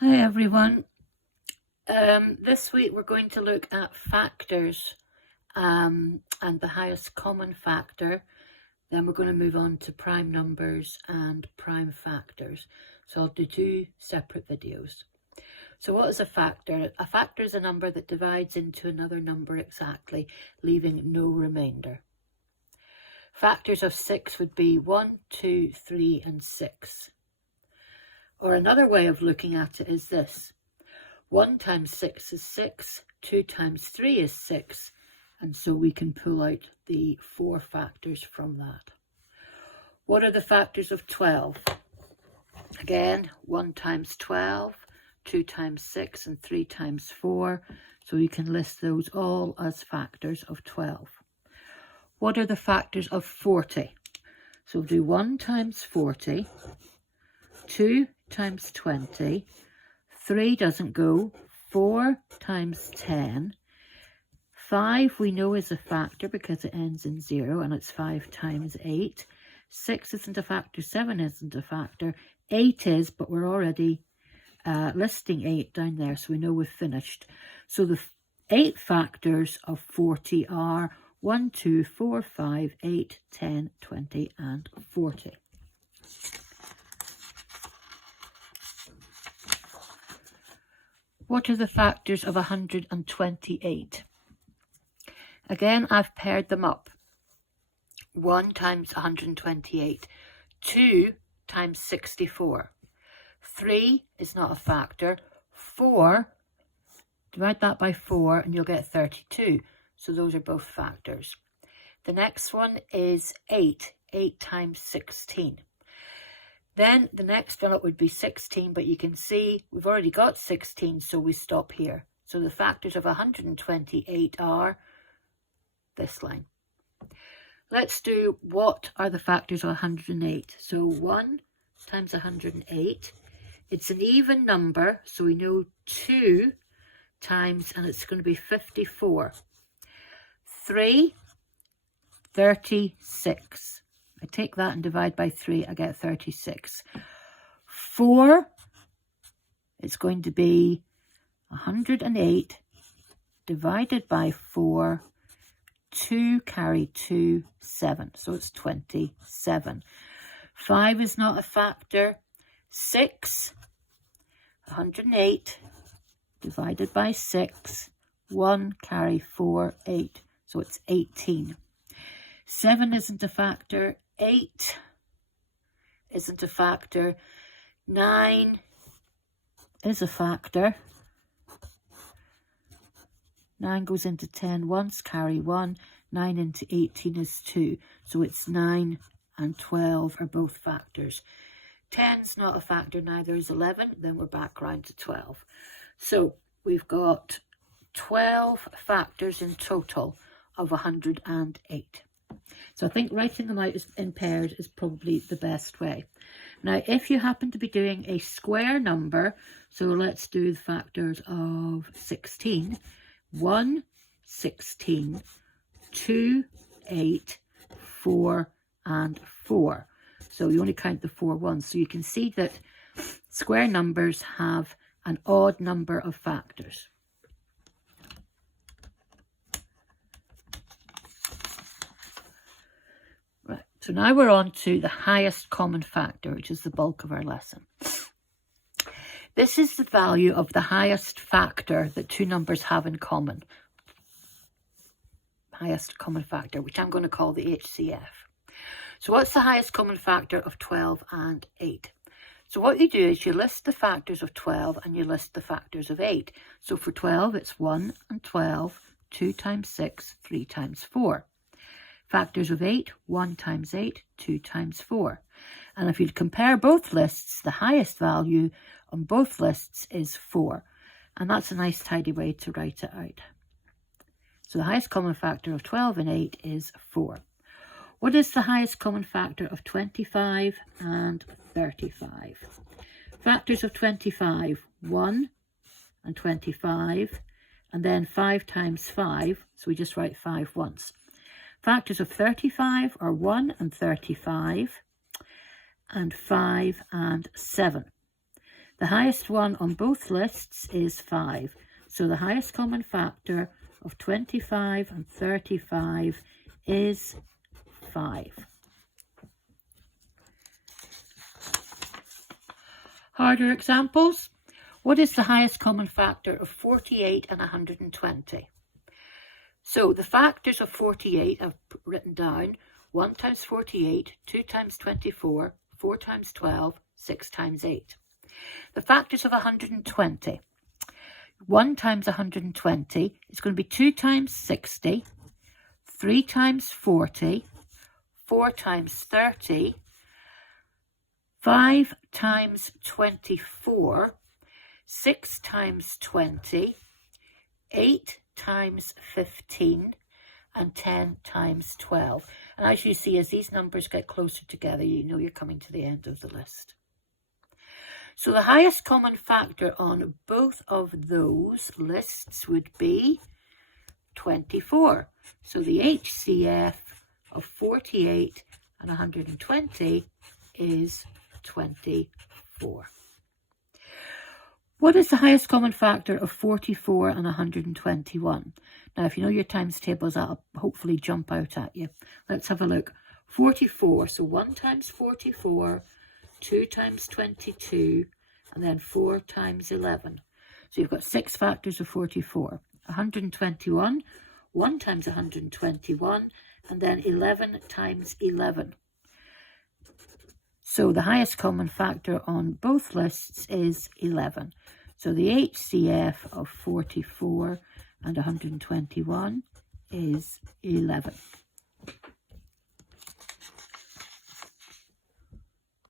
Hi everyone. This week we're going to look at factors and the highest common factor. Then we're going to move on to prime numbers and prime factors. So I'll do two separate videos. So what is a factor? A factor is a number that divides into another number exactly, leaving no remainder. Factors of 6 would be 1, 2, 3 and 6. Or another way of looking at it is this. 1 times 6 is 6, 2 times 3 is 6, and so we can pull out the 4 factors from that. What are the factors of 12? Again, 1 times 12, 2 times 6, and 3 times 4, so we can list those all as factors of 12. What are the factors of 40? So we'll do 1 times 40, 2 times 20, 3 doesn't go, 4 times 10, 5 we know is a factor because it ends in 0 and it's 5 times 8, 6 isn't a factor, 7 isn't a factor, 8 is, but we're already listing 8 down there, so we know we've finished. So the 8 factors of 40 are 1, 2, 4, 5, 8, 10, 20 and 40. What are the factors of 128? Again, I've paired them up. 1 times 128, 2 times 64. 3 is not a factor. 4, divide that by 4 and you'll get 32. So those are both factors. The next one is 8, 8 times 16. Then the next one up would be 16, but you can see we've already got 16, so we stop here. So the factors of 128 are this line. Let's do what are the factors of 108. So 1 times 108. It's an even number, so we know 2 times, and it's going to be 54. 3, 36. I take that and divide by 3, I get 36. 4, it's going to be 108 divided by 4, 2 carry 2, 7. So it's 27. 5 is not a factor. 6, 108 divided by 6, 1 carry 4, 8. So it's 18. 7 isn't a factor. 8 isn't a factor. 9 is a factor. 9 goes into 10 once, carry 1. 9 into 18 is 2. So it's 9 and 12 are both factors. 10's not a factor, neither is 11. Then we're back round to 12. So we've got 12 factors in total of 108. So I think writing them out in pairs is probably the best way. Now, if you happen to be doing a square number, so let's do the factors of 16. 1, 16, 2, 8, 4, and 4. So you only count the 4 ones. So you can see that square numbers have an odd number of factors. So now we're on to the highest common factor, which is the bulk of our lesson. This is the value of the highest factor that two numbers have in common. Highest common factor, which I'm going to call the HCF. So what's the highest common factor of 12 and 8? So what you do is you list the factors of 12 and you list the factors of 8. So for 12, it's 1 and 12, 2 times 6, 3 times 4. Factors of 8, 1 times 8, 2 times 4. And if you compare both lists, the highest value on both lists is 4. And that's a nice tidy way to write it out. So the highest common factor of 12 and 8 is 4. What is the highest common factor of 25 and 35? Factors of 25, 1 and 25, and then 5 times 5, so we just write 5 once. Factors of 35 are 1 and 35, and 5 and 7. The highest one on both lists is 5. So the highest common factor of 25 and 35 is 5. Harder examples. What is the highest common factor of 48 and 120? So the factors of 48 I've written down. 1 times 48, 2 times 24, 4 times 12, 6 times 8. The factors of 120. 1 times 120 is going to be 2 times 60, 3 times 40, 4 times 30, 5 times 24, 6 times 20, 8 times 15, and 10 times 12. And as you see, as these numbers get closer together, you know you're coming to the end of the list. So the highest common factor on both of those lists would be 24. So the HCF of 48 and 120 is 24. What is the highest common factor of 44 and 121? Now, if you know your times tables, that'll hopefully jump out at you. Let's have a look. 44, so 1 times 44, 2 times 22, and then 4 times 11. So you've got 6 factors of 44. 121, 1 times 121, and then 11 times 11. So the highest common factor on both lists is 11. So the HCF of 44 and 121 is 11.